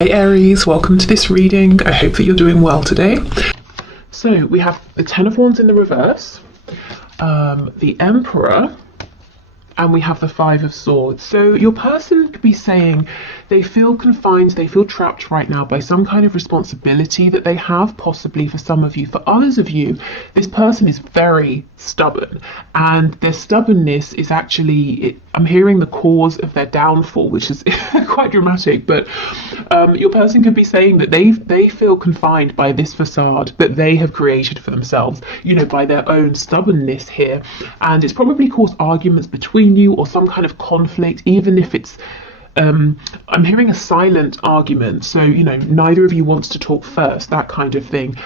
Hey Aries, welcome to this reading. I hope that you're doing well today. So we have the Ten of Wands in the reverse, the Emperor, and we have the Five of Swords. So your person could be saying they feel confined, they feel trapped right now by some kind of responsibility that they have, possibly for some of you. For others of you, this person is very stubborn, and their stubbornness is actually, I'm hearing the cause of their downfall, which is quite dramatic, but your person could be saying that they feel confined by this facade that they have created for themselves, you know, by their own stubbornness here, and it's probably caused arguments between you or some kind of conflict, even if it's I'm hearing a silent argument, so you know, neither of you wants to talk first, that kind of thing.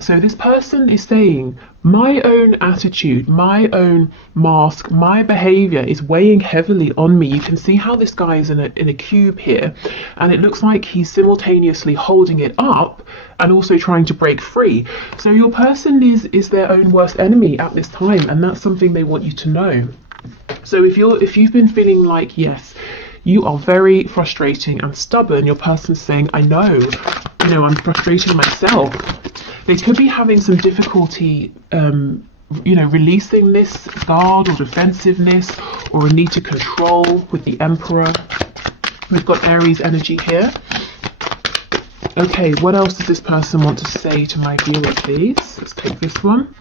So this person is saying, my own attitude, my own mask, my behavior is weighing heavily on me. You can see how this guy is in a cube here, and it looks like he's simultaneously holding it up and also trying to break free. So your person is their own worst enemy at this time, and that's something they want you to know. So if you've been feeling like, yes, you are very frustrating and stubborn, your person's saying, I know, you know, I'm frustrating myself. They could be having some difficulty, you know, releasing this guard or defensiveness or a need to control with the Emperor. We've got Aries energy here. Okay, what else does this person want to say to my viewer, please? Let's take this one.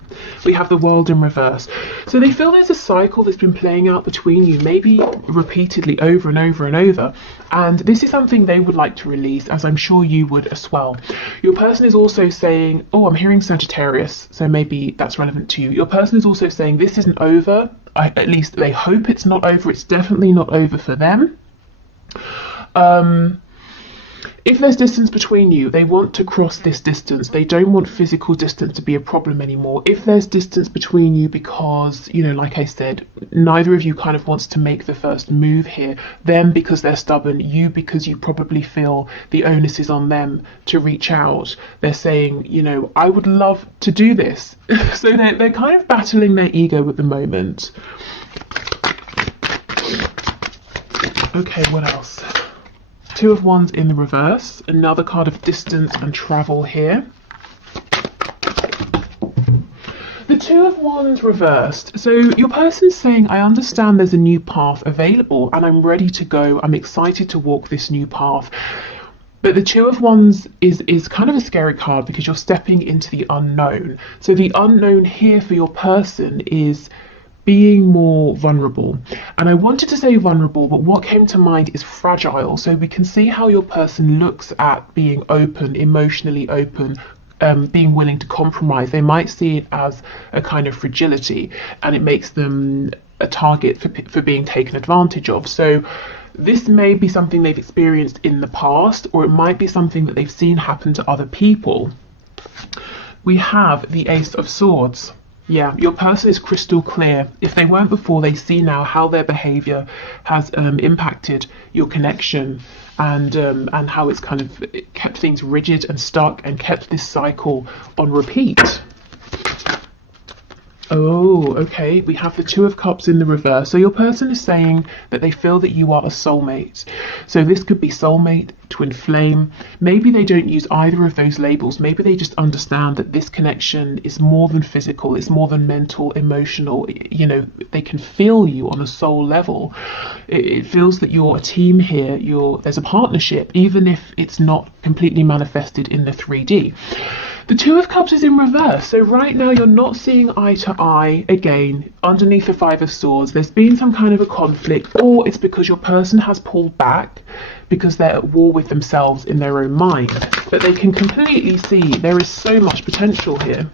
We have the World in reverse. So they feel there's a cycle that's been playing out between you, maybe repeatedly over and over and over. And this is something they would like to release, as I'm sure you would as well. Your person is also saying, oh, I'm hearing Sagittarius, so maybe that's relevant to you. Your person is also saying this isn't over. At least they hope it's not over. It's definitely not over for them. If there's distance between you, they want to cross this distance. They don't want physical distance to be a problem anymore. If there's distance between you because, you know, like I said, neither of you kind of wants to make the first move here, them because they're stubborn, you because you probably feel the onus is on them to reach out. They're saying, you know, I would love to do this. So they're kind of battling their ego at the moment. Okay, what else? Two of Wands in the reverse, another card of distance and travel here. The Two of Wands reversed. So your person's saying, I understand there's a new path available and I'm ready to go. I'm excited to walk this new path. But the Two of Wands is kind of a scary card because you're stepping into the unknown. So the unknown here for your person is being more vulnerable. And I wanted to say vulnerable, but what came to mind is fragile. So we can see how your person looks at being open, emotionally open, being willing to compromise. They might see it as a kind of fragility, and it makes them a target for being taken advantage of. So this may be something they've experienced in the past, or it might be something that they've seen happen to other people. We have the Ace of Swords. Yeah, your person is crystal clear. If they weren't before, they see now how their behavior has impacted your connection, and how it's kind of kept things rigid and stuck and kept this cycle on repeat. Oh, okay, we have the Two of Cups in the reverse. So your person is saying that they feel that you are a soulmate. So this could be soulmate, twin flame. Maybe they don't use either of those labels. Maybe they just understand that this connection is more than physical. It's more than mental, emotional. You know, they can feel you on a soul level. It feels that you're a team here. There's a partnership, even if it's not completely manifested in the 3D. The Two of Cups is in reverse, so right now you're not seeing eye to eye again underneath the Five of Swords. There's been some kind of a conflict, or it's because your person has pulled back because they're at war with themselves in their own mind. But they can completely see there is so much potential here.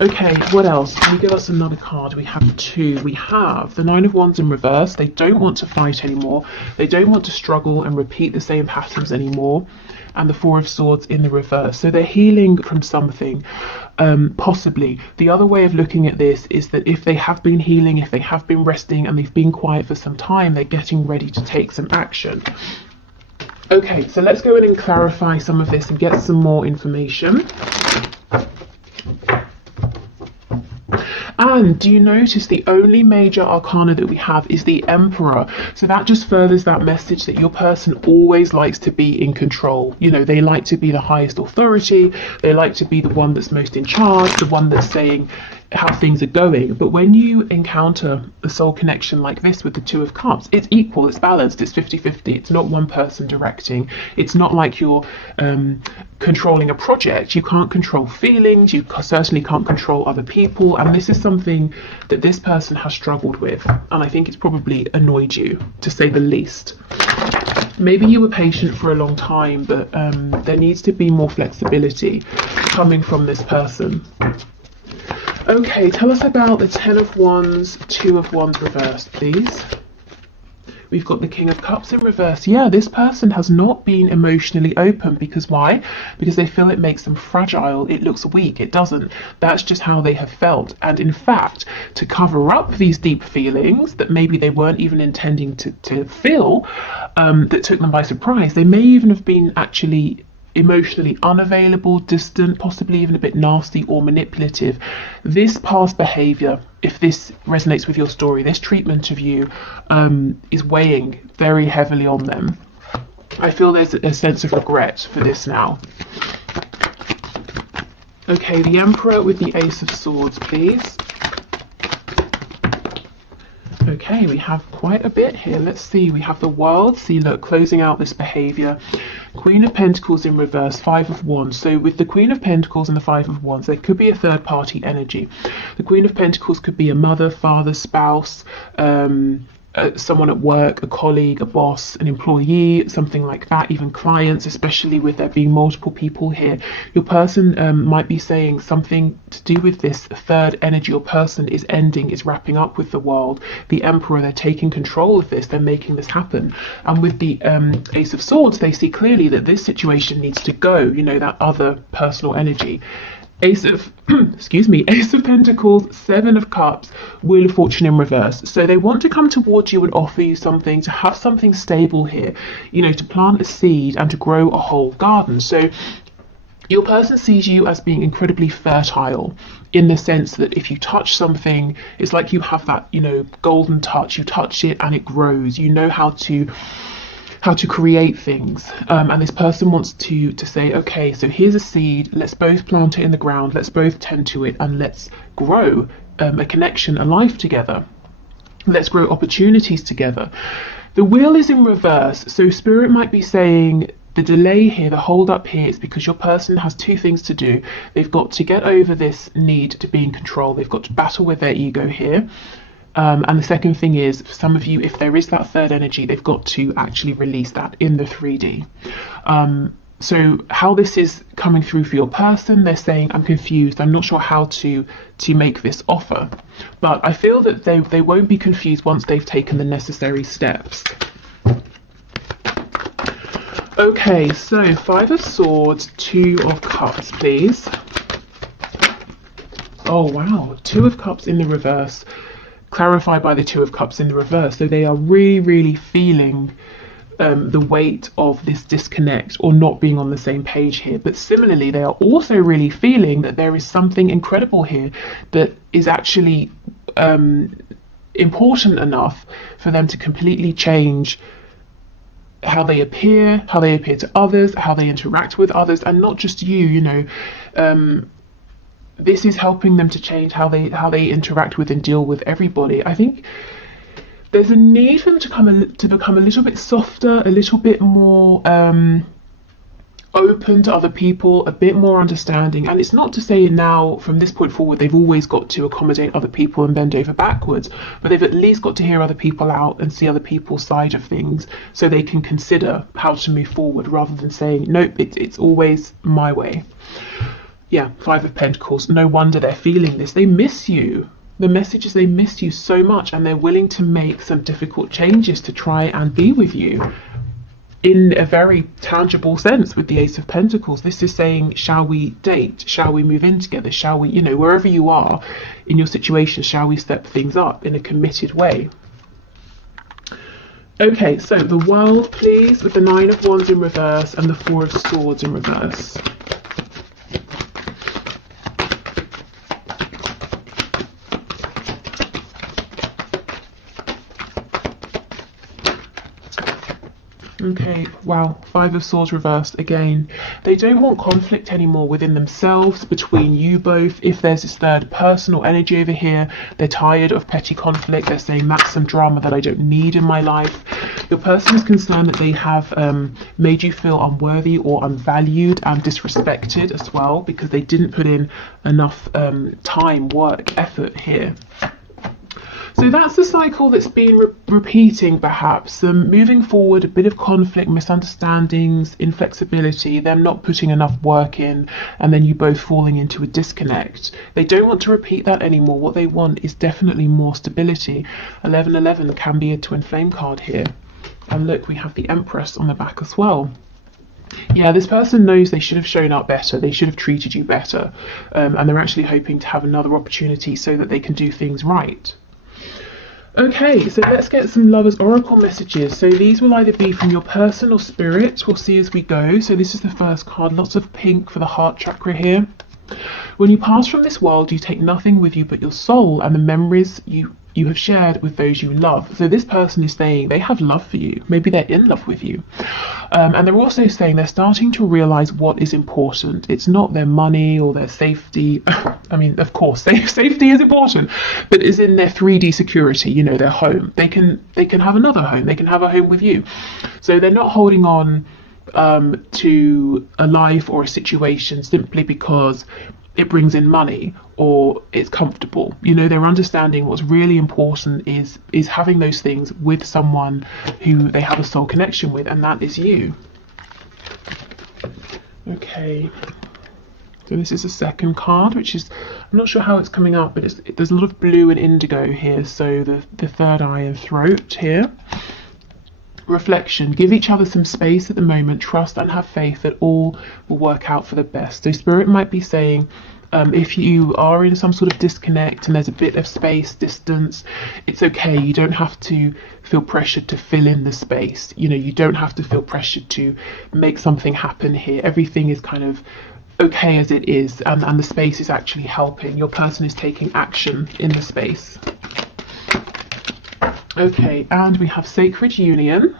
Okay, what else? Can you give us another card? We have two. We have the Nine of Wands in reverse. They don't want to fight anymore. They don't want to struggle and repeat the same patterns anymore. And the Four of Swords in the reverse. So they're healing from something, possibly. The other way of looking at this is that if they have been healing, if they have been resting and they've been quiet for some time, they're getting ready to take some action. Okay, so let's go in and clarify some of this and get some more information. And do you notice the only major arcana that we have is the Emperor? So that just furthers that message that your person always likes to be in control. You know, they like to be the highest authority. They like to be the one that's most in charge, the one that's saying how things are going. But when you encounter a soul connection like this with the Two of Cups, it's equal, it's balanced, it's 50-50. It's not one person directing. It's not like you're controlling a project. You can't control feelings. You certainly can't control other people. And this is something that this person has struggled with. And I think it's probably annoyed you, to say the least. Maybe you were patient for a long time, but there needs to be more flexibility coming from this person. Okay, tell us about the Ten of Wands, Two of Wands reversed, please. We've got the King of Cups in reverse. Yeah, this person has not been emotionally open. Because why? Because they feel it makes them fragile. It looks weak. It doesn't. That's just how they have felt. And in fact, to cover up these deep feelings that maybe they weren't even intending to feel, that took them by surprise, they may even have been actually emotionally unavailable, distant, possibly even a bit nasty or manipulative. This past behavior, if this resonates with your story, this treatment of you is weighing very heavily on them. I feel there's a sense of regret for this now. Okay, the Emperor with the Ace of Swords, please. Okay, we have quite a bit here. Let's see. We have the World. See, look, closing out this behavior. Queen of Pentacles in reverse, Five of Wands. So with the Queen of Pentacles and the Five of Wands, there could be a third party energy. The Queen of Pentacles could be a mother, father, spouse, someone at work, a colleague, a boss, an employee, something like that, even clients, especially with there being multiple people here. Your person might be saying something to do with this third energy or person is ending, is wrapping up with the World. The Emperor, they're taking control of this, they're making this happen. And with the Ace of Swords, they see clearly that this situation needs to go, you know, that other personal energy. Ace of Ace of Pentacles, Seven of Cups, Wheel of Fortune in reverse. So they want to come towards you and offer you something, to have something stable here, you know, to plant a seed and to grow a whole garden. So your person sees you as being incredibly fertile, in the sense that if you touch something, it's like you have that, you know, golden touch. You touch it and it grows. You know how to create things, and this person wants to say, okay, so here's a seed, let's both plant it in the ground, let's both tend to it, and let's grow a connection, a life together. Let's grow opportunities together. The Wheel is in reverse, so Spirit might be saying the delay here, the hold up here, is because your person has two things to do. They've got to get over this need to be in control. They've got to battle with their ego here. And the second thing is, for some of you, if there is that third energy, they've got to actually release that in the 3D. So how this is coming through for your person, they're saying, I'm confused, I'm not sure how to make this offer. But I feel that they won't be confused once they've taken the necessary steps. Okay, so Five of Swords, Two of Cups, please. Oh wow, Two of Cups in the reverse, clarified by the Two of Cups in the reverse. So they are really feeling the weight of this disconnect or not being on the same page here. But similarly, they are also really feeling that there is something incredible here that is actually important enough for them to completely change how they appear to others, how they interact with others, and not just you know. This is helping them to change how they interact with and deal with everybody. I think there's a need for them to become a little bit softer, a little bit more open to other people, a bit more understanding. And it's not to say now from this point forward they've always got to accommodate other people and bend over backwards, but they've at least got to hear other people out and see other people's side of things, so they can consider how to move forward rather than saying nope, it's always my way. Yeah, Five of Pentacles. No wonder they're feeling this. They miss you. The message is they miss you so much, and they're willing to make some difficult changes to try and be with you in a very tangible sense. With the Ace of Pentacles, this is saying, shall we date? Shall we move in together? Shall we, you know, wherever you are in your situation, shall we step things up in a committed way? Okay, so the World, please, with the Nine of Wands in reverse and the Four of Swords in reverse. Okay, wow, Five of Swords reversed again. They don't want conflict anymore within themselves, between you both. If there's this third personal energy over here, they're tired of petty conflict. They're saying that's some drama that I don't need in my life. Your person is concerned that they have made you feel unworthy or unvalued and disrespected as well, because they didn't put in enough time, work, effort here. So that's the cycle that's been repeating, perhaps. Moving forward, a bit of conflict, misunderstandings, inflexibility, them not putting enough work in, and then you both falling into a disconnect. They don't want to repeat that anymore. What they want is definitely more stability. 1111 can be a twin flame card here. And look, we have the Empress on the back as well. Yeah, this person knows they should have shown up better. They should have treated you better. And they're actually hoping to have another opportunity so that they can do things right. Okay, so let's get some Lovers Oracle messages. So these will either be from your person or spirit. We'll see as we go. So this is the first card. Lots of pink for the heart chakra here. When you pass from this world, you take nothing with you but your soul and the memories you have shared with those you love. So this person is saying they have love for you. Maybe they're in love with you. And they're also saying they're starting to realize what is important. It's not their money or their safety. I mean, of course, safety is important, but it's in their 3D security, you know, their home. They can have another home. They can have a home with you. So they're not holding on to a life or a situation simply because it brings in money or it's comfortable. You know, they're understanding what's really important is having those things with someone who they have a soul connection with, and that is you. Okay, so this is the second card, which is, I'm not sure how it's coming up, but there's a lot of blue and indigo here. So the third eye and throat here. Reflection. Give each other some space at the moment. Trust and have faith that all will work out for the best. So Spirit might be saying, if you are in some sort of disconnect and there's a bit of space, distance, it's okay. You don't have to feel pressured to fill in the space. You know, you don't have to feel pressured to make something happen here. Everything is kind of okay as it is, and the space is actually helping. Your person is taking action in the space. Okay, and we have Sacred Union.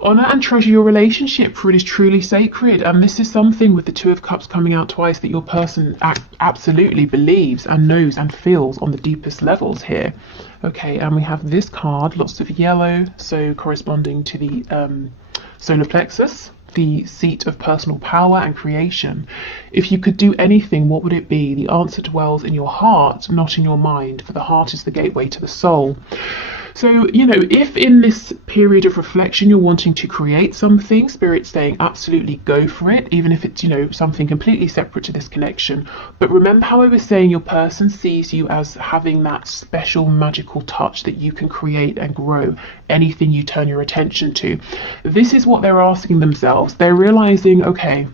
Honor and treasure your relationship, for it is truly sacred. And this is something with the Two of Cups coming out twice that your person absolutely believes and knows and feels on the deepest levels here. Okay, and we have this card, lots of yellow, so corresponding to the solar plexus, the seat of personal power and creation. If you could do anything, what would it be? The answer dwells in your heart, not in your mind, for the heart is the gateway to the soul. So, you know, if in this period of reflection you're wanting to create something, Spirit's saying absolutely go for it, even if it's, you know, something completely separate to this connection. But remember how I was saying your person sees you as having that special magical touch that you can create and grow anything you turn your attention to. This is what they're asking themselves. They're realizing, okay,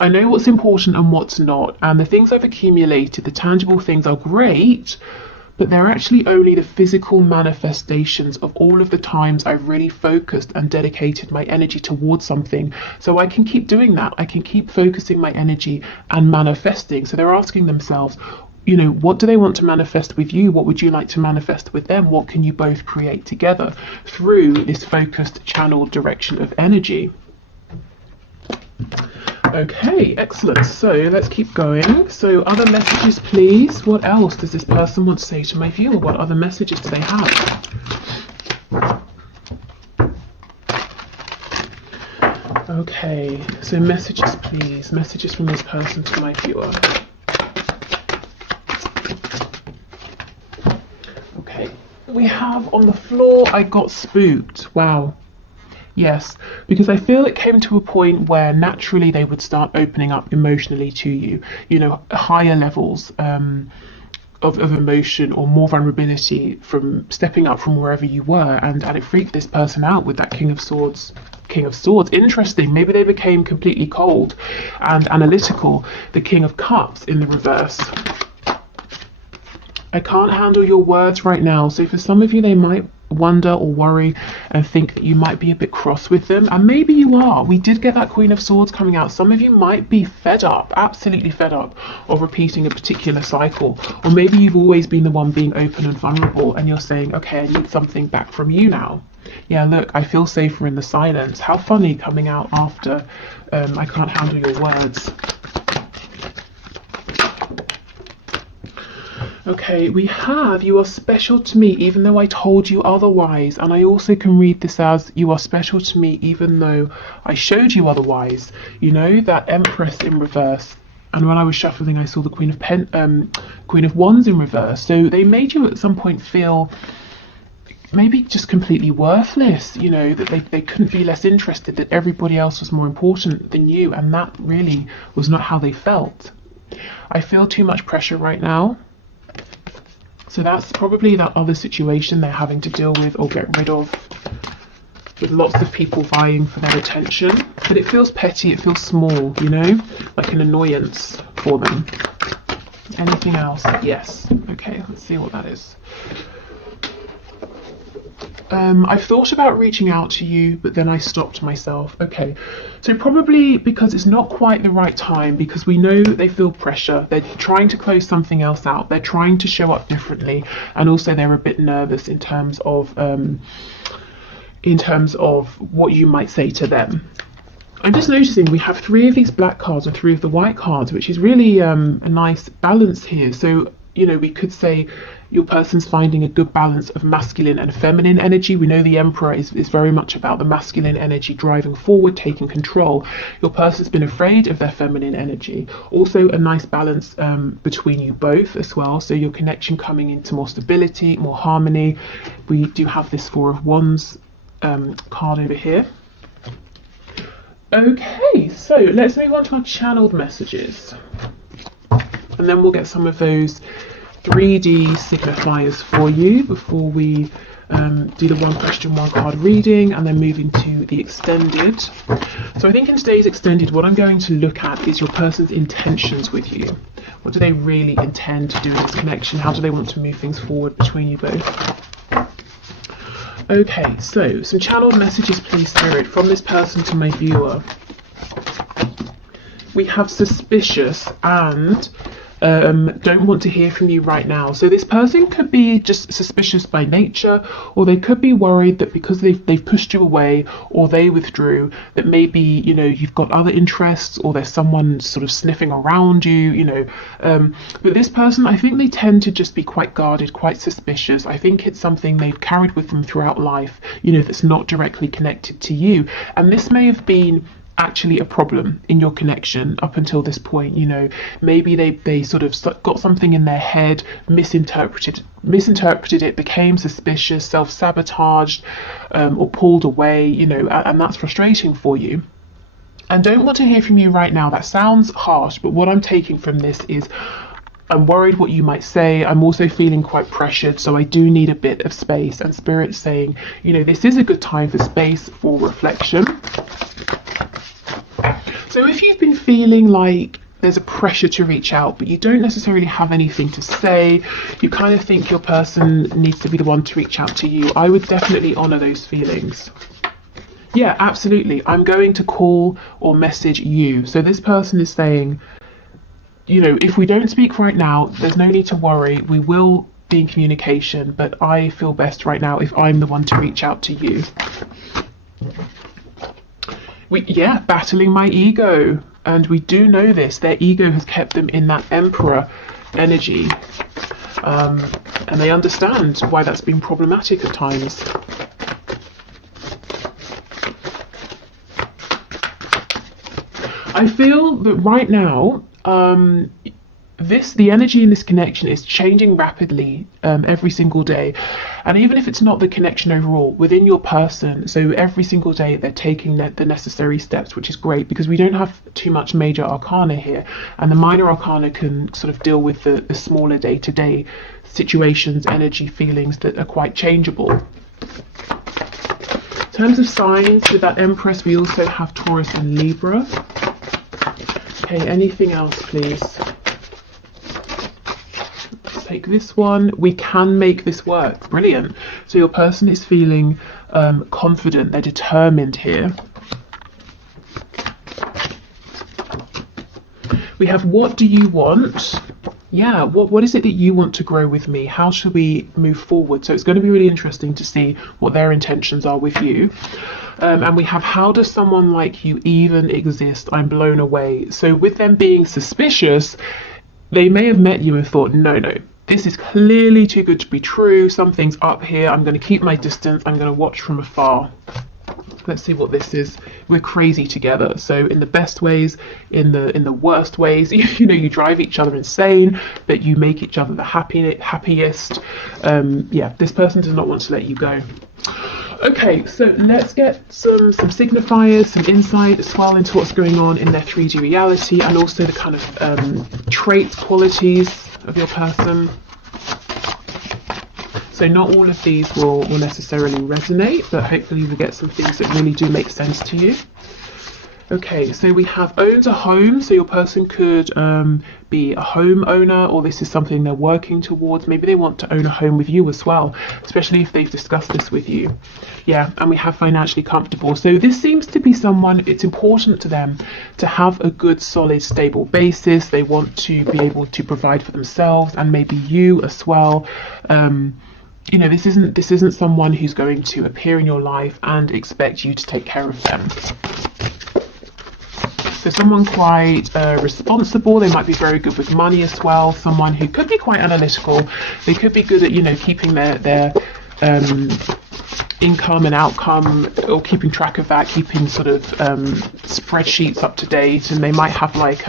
I know what's important and what's not, and the things I've accumulated, the tangible things are great, but they're actually only the physical manifestations of all of the times I've really focused and dedicated my energy towards something. So I can keep doing that. I can keep focusing my energy and manifesting. So they're asking themselves, you know, what do they want to manifest with you? What would you like to manifest with them? What can you both create together through this focused channeled direction of energy? Okay, excellent. So let's keep going. So other messages, please. What else does this person want to say to my viewer? What other messages do they have? Okay, so messages, please. Messages from this person to my viewer. Okay, we have on the floor, I got spooked. Wow. Yes, because I feel it came to a point where naturally they would start opening up emotionally to you, you know, higher levels of emotion or more vulnerability from stepping up from wherever you were, and it freaked this person out with that King of Swords. Interesting. Maybe they became completely cold and analytical. The King of Cups in the reverse. I can't handle your words right now. So for some of you, they might wonder or worry and think that you might be a bit cross with them, and maybe you are. We did get that Queen of Swords coming out. Some of you might be fed up, absolutely fed up of repeating a particular cycle, or maybe you've always been the one being open and vulnerable and you're saying, okay, I need something back from you now. Yeah, look, I feel safer in the silence. How funny coming out after I can't handle your words. Okay, we have you are special to me even though I told you otherwise. And I also can read this as you are special to me even though I showed you otherwise. You know, that Empress in reverse. And when I was shuffling, I saw the Queen of Wands in reverse. So they made you at some point feel maybe just completely worthless, you know, that they couldn't be less interested, that everybody else was more important than you. And that really was not how they felt. I feel too much pressure right now. So that's probably that other situation they're having to deal with or get rid of, with lots of people vying for their attention. But it feels petty, it feels small, you know, like an annoyance for them. Anything else? Yes. Okay, let's see what that is. I've thought about reaching out to you, but then I stopped myself. Okay, so probably because it's not quite the right time, because we know they feel pressure. They're trying to close something else out. They're trying to show up differently, and also they're a bit nervous in terms of what you might say to them. I'm just noticing we have 3 of these black cards and 3 of the white cards, which is really a nice balance here. So, you know, we could say your person's finding a good balance of masculine and feminine energy. We know the Emperor is very much about the masculine energy driving forward, taking control. Your person's been afraid of their feminine energy. Also a nice balance between you both as well. So your connection coming into more stability, more harmony. We do have this 4 of Wands card over here. Okay, so let's move on to our channeled messages. And then we'll get some of those 3D signifiers for you before we do the 1 question 1 card reading and then move into the extended. So I think in today's extended, what I'm going to look at is your person's intentions with you. What do they really intend to do in this connection? How do they want to move things forward between you both? Okay, so some channeled messages, please, Spirit, from this person to my viewer. We have suspicious and don't want to hear from you right now. So this person could be just suspicious by nature, or they could be worried that because they've pushed you away or they withdrew, that maybe, you know, you've got other interests or there's someone sort of sniffing around you, you know. But this person, I think they tend to just be quite guarded, quite suspicious. I think it's something they've carried with them throughout life, you know, that's not directly connected to you. And this may have been actually a problem in your connection up until this point. You know, maybe they sort of got something in their head, misinterpreted it, became suspicious, self-sabotaged, or pulled away, you know, and that's frustrating for you. And don't want to hear from you right now. That sounds harsh, but what I'm taking from this is I'm worried what you might say. I'm also feeling quite pressured, so I do need a bit of space. And Spirit's saying, you know, this is a good time for space, for reflection. So if you've been feeling like there's a pressure to reach out, but you don't necessarily have anything to say, you kind of think your person needs to be the one to reach out to you, I would definitely honour those feelings. Yeah, absolutely. I'm going to call or message you. So this person is saying, you know, if we don't speak right now, there's no need to worry. We will be in communication, but I feel best right now if I'm the one to reach out to you. Yeah, battling my ego. And we do know this. Their ego has kept them in that Emperor energy. And they understand why that's been problematic at times. I feel that right now, the energy in this connection is changing rapidly every single day. And even if it's not the connection overall, within your person, so every single day they're taking the necessary steps, which is great because we don't have too much major arcana here. And the minor arcana can sort of deal with the smaller day-to-day situations, energy, feelings that are quite changeable. In terms of signs, with that Empress, we also have Taurus and Libra. Okay, anything else, please? take this one. We can make this work. Brilliant. So your person is feeling confident. They're determined here. We have, what do you want? Yeah, what is it that you want to grow with me? How should we move forward? So it's going to be really interesting to see what their intentions are with you. And we have, how does someone like you even exist? I'm blown away. So with them being suspicious, they may have met you and thought, no, this is clearly too good to be true. Something's up here. I'm going to keep my distance. I'm going to watch from afar. Let's see what this is. We're crazy together. So in the best ways, in the worst ways, you know, you drive each other insane, but you make each other the happiest. Yeah, this person does not want to let you go. Okay, so let's get some signifiers, some insight as well into what's going on in their 3D reality, and also the kind of traits, qualities of your person. So not all of these will necessarily resonate, but hopefully we get some things that really do make sense to you. Okay, so we have owns a home. So your person could be a homeowner, or this is something they're working towards. Maybe they want to own a home with you as well, especially if they've discussed this with you. Yeah, and we have financially comfortable. So this seems to be someone, it's important to them to have a good, solid, stable basis. They want to be able to provide for themselves and maybe you as well. You know, this isn't someone who's going to appear in your life and expect you to take care of them. So someone quite responsible. They might be very good with money as well. Someone who could be quite analytical. They could be good at, you know, keeping their income and outcome, or keeping track of that, keeping sort of spreadsheets up to date. And they might have like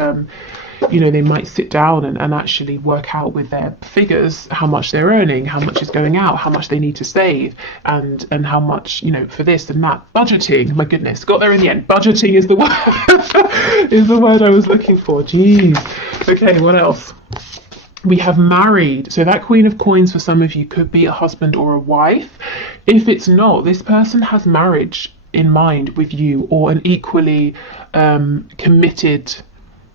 you know, they might sit down and actually work out with their figures how much they're earning, how much is going out, how much they need to save, and how much, you know, for this and that. Budgeting, my goodness, got there in the end. Budgeting is the word, is the word I was looking for. Jeez. Okay, what else? We have married. So that Queen of Coins for some of you could be a husband or a wife. If it's not, this person has marriage in mind with you, or an equally committed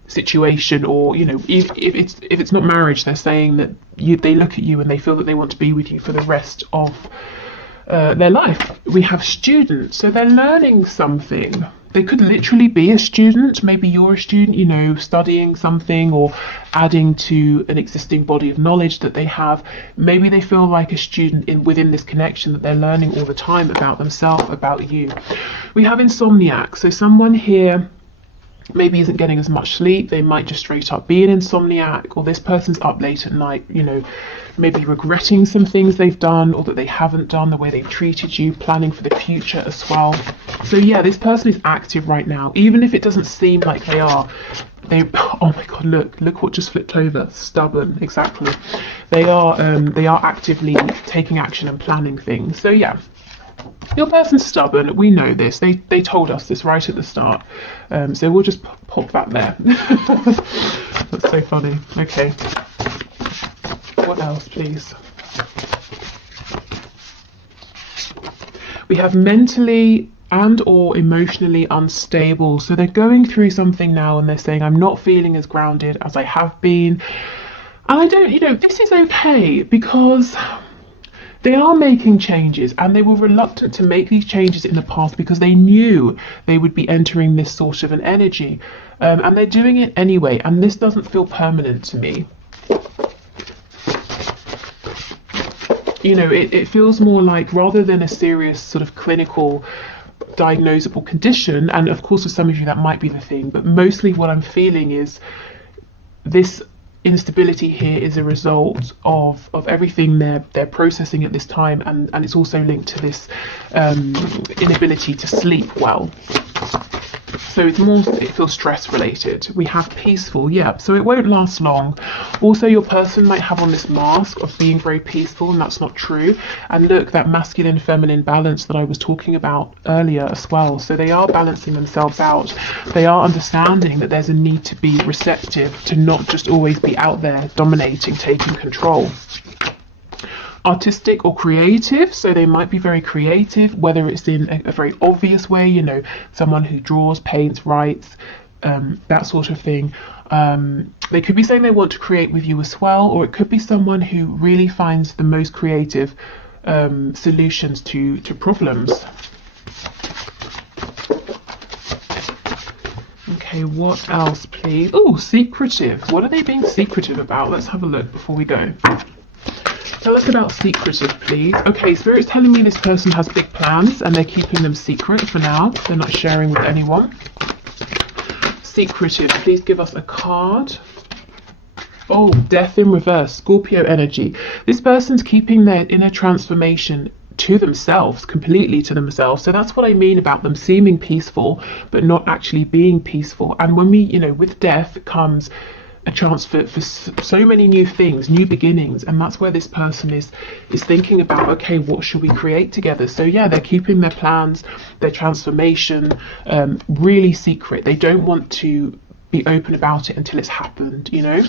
situation, or, you know, if it's not marriage, they're saying that they look at you and they feel that they want to be with you for the rest of their life. We have students, so they're learning something. They could literally be a student. Maybe you're a student, you know, studying something or adding to an existing body of knowledge that they have. Maybe they feel like a student within this connection, that they're learning all the time about themselves, about you. We have insomniac, so someone here maybe isn't getting as much sleep. They might just straight up be an insomniac, or this person's up late at night, you know, maybe regretting some things they've done or that they haven't done, the way they've treated you, planning for the future as well. So yeah, this person is active right now, even if it doesn't seem like they are. Oh my god, look what just flipped over. Stubborn, exactly. They are actively taking action and planning things. So yeah, your person's stubborn. We know this. They told us this right at the start. So we'll just pop that there. That's so funny. Okay. What else, please? We have mentally and or emotionally unstable. So they're going through something now and they're saying, I'm not feeling as grounded as I have been. And I don't, you know, this is okay, because they are making changes, and they were reluctant to make these changes in the past because they knew they would be entering this sort of an energy, and they're doing it anyway, and this doesn't feel permanent to me. You know, it feels more like, rather than a serious sort of clinical diagnosable condition, and of course for some of you that might be the thing, but mostly what I'm feeling is this instability here is a result of everything they're processing at this time, and it's also linked to this inability to sleep well. So it feels stress related. We have peaceful, yeah, so it won't last long. Also, your person might have on this mask of being very peaceful, and that's not true. And look, that masculine feminine balance that I was talking about earlier as well. So they are balancing themselves out. They are understanding that there's a need to be receptive, to not just always be out there dominating, taking control. Artistic or creative, so they might be very creative, whether it's in a very obvious way, you know, someone who draws, paints, writes, that sort of thing. They could be saying they want to create with you as well, or it could be someone who really finds the most creative solutions to problems. Okay, what else, please? Oh, secretive. What are they being secretive about? Let's have a look before we go. Tell us about secretive, please. Okay, Spirit's telling me this person has big plans and they're keeping them secret for now. They're not sharing with anyone. Secretive, please give us a card. Oh, Death in reverse, Scorpio energy. This person's keeping their inner transformation to themselves, completely to themselves. So that's what I mean about them seeming peaceful, but not actually being peaceful. And when we, you know, with death comes a chance for so many new things, new beginnings, and that's where this person is thinking about, okay, what should we create together? So yeah, they're keeping their plans, their transformation really secret. They don't want to be open about it until it's happened, you know.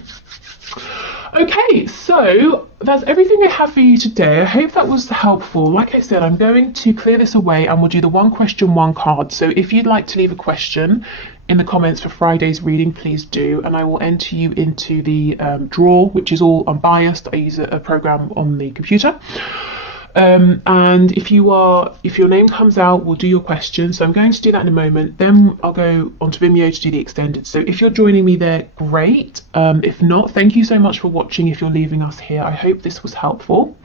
Okay, so that's everything I have for you today. I hope that was helpful. Like I said, I'm going to clear this away and we'll do the one question, one card. So if you'd like to leave a question in the comments for Friday's reading, please do, and I will enter you into the draw, which is all unbiased. I use a program on the computer. And if your name comes out, we'll do your question. So I'm going to do that in a moment. Then I'll go onto Vimeo to do the extended. So if you're joining me there, great. If not, thank you so much for watching. If you're leaving us here, I hope this was helpful.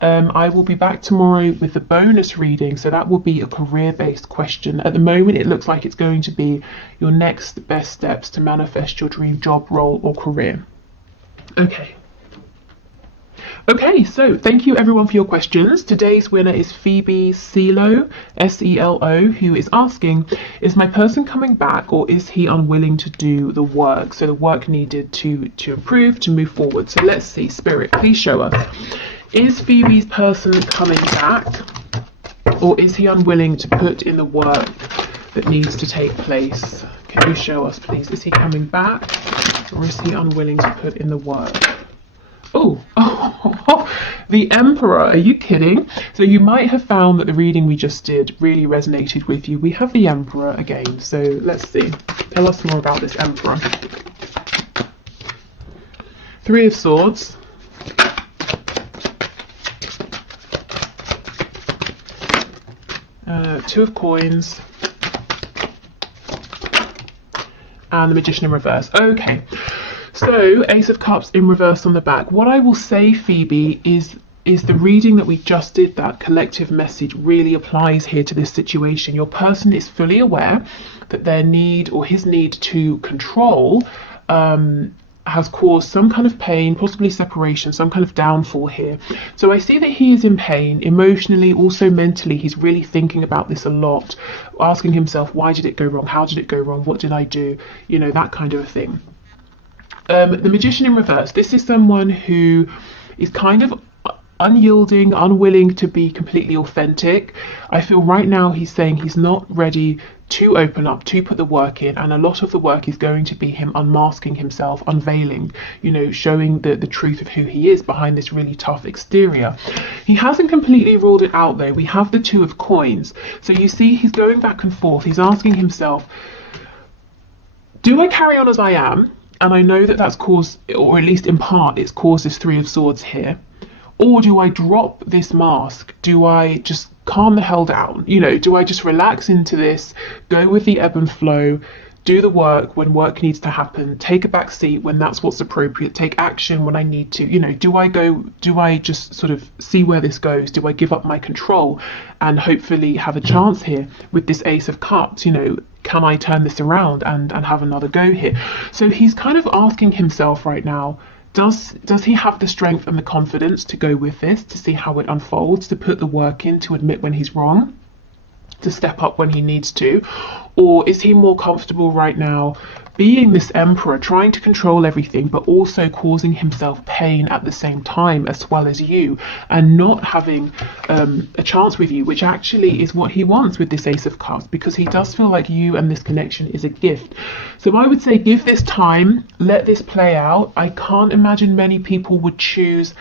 I will be back tomorrow with the bonus reading. So that will be a career-based question. At the moment, it looks like it's going to be your next best steps to manifest your dream job, role, or career. Okay, so thank you everyone for your questions. Today's winner is Phoebe Selo, S-E-L-O, who is asking, is my person coming back or is he unwilling to do the work? So the work needed to improve, to move forward. So let's see, Spirit, please show us. Is Phoebe's person coming back or is he unwilling to put in the work that needs to take place? Can you show us, please? Is he coming back or is he unwilling to put in the work? Oh, the Emperor, are you kidding? So you might have found that the reading we just did really resonated with you. We have the Emperor again, so let's see. Tell us more about this Emperor. Three of Swords. Two of Coins. And the Magician in reverse. Okay. So, Ace of Cups in reverse on the back. What I will say, Phoebe, is the reading that we just did, that collective message really applies here to this situation. Your person is fully aware that their need or his need to control has caused some kind of pain, possibly separation, some kind of downfall here. So I see that he is in pain emotionally, also mentally. He's really thinking about this a lot, asking himself, why did it go wrong? How did it go wrong? What did I do? You know, that kind of a thing. The Magician in reverse. This is someone who is kind of unyielding, unwilling to be completely authentic. I feel right now he's saying he's not ready to open up, to put the work in, and a lot of the work is going to be him unmasking himself, unveiling, you know, showing the truth of who he is behind this really tough exterior. He hasn't completely ruled it out though. We have the Two of Coins. So you see he's going back and forth. He's asking himself, do I carry on as I am? And I know that that's caused, or at least in part, it's caused this Three of Swords here. Or do I drop this mask? Do I just calm the hell down? You know, do I just relax into this, go with the ebb and flow, do the work when work needs to happen, take a back seat when that's what's appropriate, take action when I need to? You know, do I just sort of see where this goes? Do I give up my control and hopefully have a chance here with this Ace of Cups? You know, can I turn this around and have another go here? So he's kind of asking himself right now, does he have the strength and the confidence to go with this, to see how it unfolds, to put the work in, to admit when he's wrong, to step up when he needs to? Or is he more comfortable right now being this Emperor, trying to control everything, but also causing himself pain at the same time, as well as you, and not having a chance with you, which actually is what he wants with this Ace of Cups, because he does feel like you and this connection is a gift. So I would say give this time, let this play out. I can't imagine many people would choose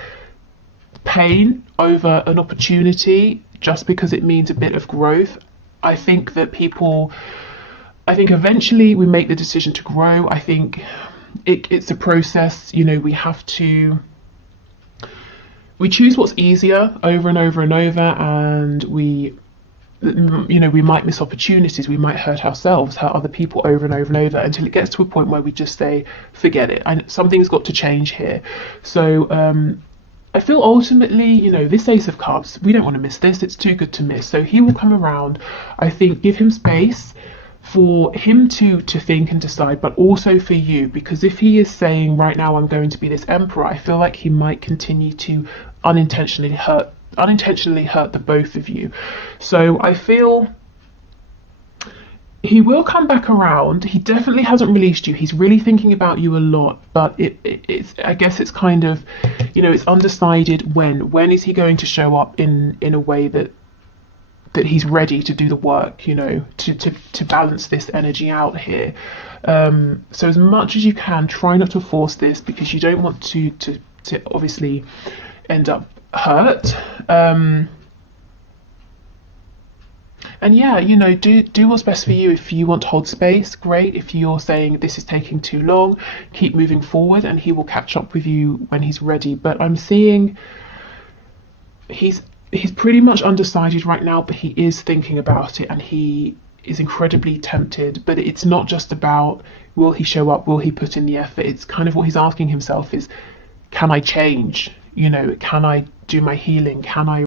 pain over an opportunity just because it means a bit of growth. I think that people I think eventually we make the decision to grow. I think it's a process. You know, we choose what's easier over and over and over, and we might miss opportunities, we might hurt ourselves, hurt other people over and over and over, until it gets to a point where we just say, forget it, and something's got to change here. So I feel ultimately, you know, this Ace of Cups, we don't want to miss this, it's too good to miss. So he will come around. I think give him space for him to think and decide, but also for you, because if he is saying right now I'm going to be this emperor, I feel like he might continue to unintentionally hurt the both of you. So I feel he will come back around. He definitely hasn't released you. He's really thinking about you a lot, but it's I guess it's kind of, you know, it's undecided when is he going to show up in a way that he's ready to do the work, you know, to balance this energy out here. So as much as you can, try not to force this, because you don't want to obviously end up hurt. And yeah, you know, do what's best for you. If you want to hold space, great. If you're saying this is taking too long, keep moving forward, and he will catch up with you when he's ready. But I'm seeing he's pretty much undecided right now, but he is thinking about it, and he is incredibly tempted. But it's not just about will he show up, will he put in the effort. It's kind of what he's asking himself is, can I change? You know, can I do my healing? Can I